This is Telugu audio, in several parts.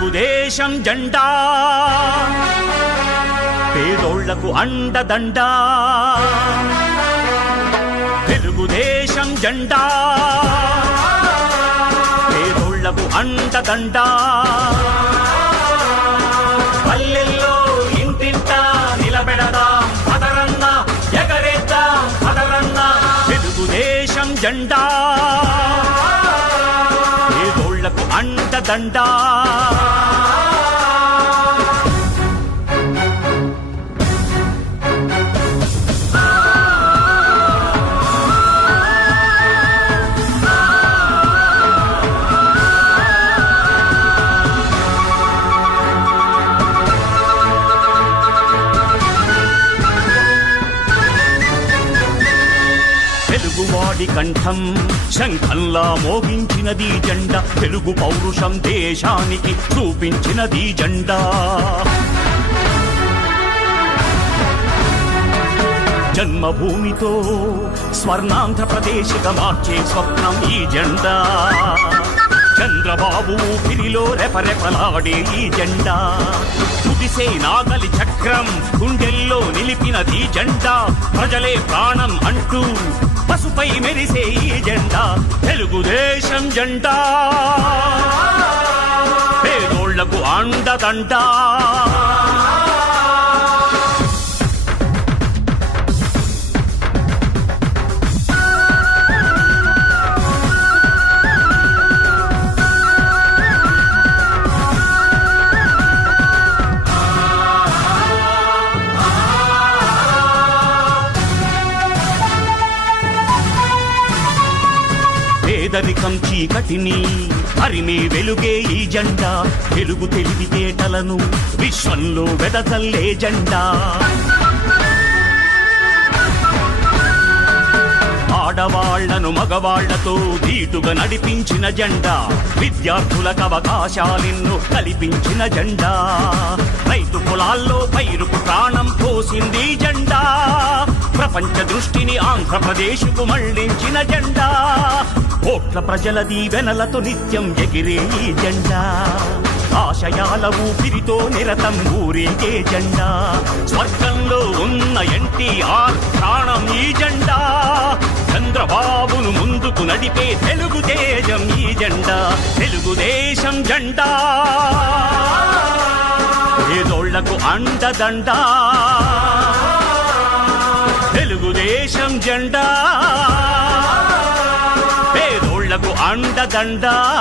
తెలుగుదేశం జెండా. పేదోళ్ళకు అండదండ. తెలుగుదేశం జెండా. పేదోళ్ళకు అండదండ. పల్లెల్లో ఇంటింట నిలబెడదాం పదరన్న ఎగరేద్దాం పదరన్న తెలుగుదేశం జెండా. అండదండా వాడి కంఠం. శంఖంలా మోగించినది జెండా. తెలుగు పౌరుషం దేశానికి చూపించినది జెండా. జన్మభూమితో స్వర్ణాంధ్రప్రదేశ్గా మార్చే స్వప్నం ఈ జెండా. చంద్రబాబు ఊపిరిలో రెపరెపలాడే ఈ జెండా. కుదిసే నాగలి చక్రం గుండెల్లో నిలిపినది జెండా. ప్రజలే ప్రాణం అంటూ తెలుగుదేశం జెండా పేదోళ్ళకు అండదండా పేదరికం చీకటిని హరిమే వెలుగే ఈ జెండా. వెలుగు తెలివితేటలను విశ్వంలో వెదజల్లే జెండా. ఆడవాళ్ళను మగవాళ్ళతో ధీటుగా నడిపించిన జెండా. విద్యార్థులకు అవకాశాలిన్ను కల్పించిన జెండా. రైతు పొలాల్లో పైరుకు ప్రాణం పోసింది జెండా. ప్రపంచ దృష్టిని ఆంధ్రప్రదేశ్కు మళ్ళించిన జెండా. కోట్ల ప్రజల దీవెనలతో నిత్యం ఎగిరే జెండా. ఆశయాల ఊపిరితో నిరతం ఊరేగే జెండా. స్వర్గంలో ఉన్న ఎన్టీఆర్ ప్రాణం ఈ జెండా. చంద్రబాబును ముందుకు నడిపే తెలుగు తేజం ఈ జెండా. తెలుగుదేశం జెండా. పేదోళ్ళకు అండదండా. తెలుగుదేశం జెండా. పేదోళ్ళకు అండదండా.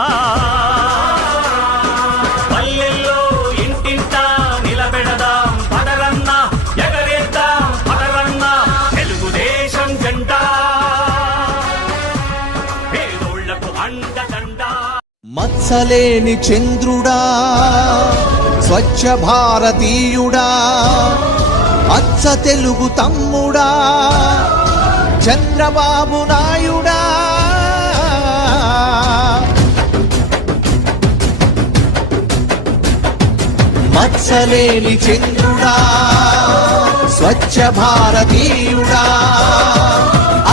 మత్సలేని చంద్రుడా స్వచ్ఛ భారతీయుడా అచ్చ తెలుగు తమ్ముడా చంద్రబాబు నాయుడా. మత్సలేని చంద్రుడా స్వచ్ఛ భారతీయుడా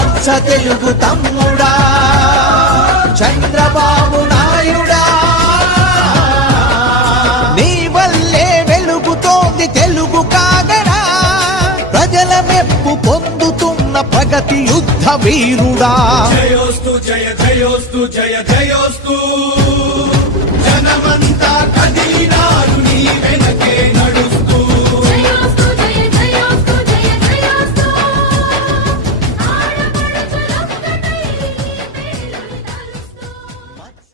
అచ్చ తెలుగు తమ్ముడా చంద్రబాబు జగతి యుద్ధ వీరుడా. జయోస్తు జయ జయోస్తు జయ జయోస్తు. జనమంతా కదిలినారు నీ వెనకే నడుస్తూ.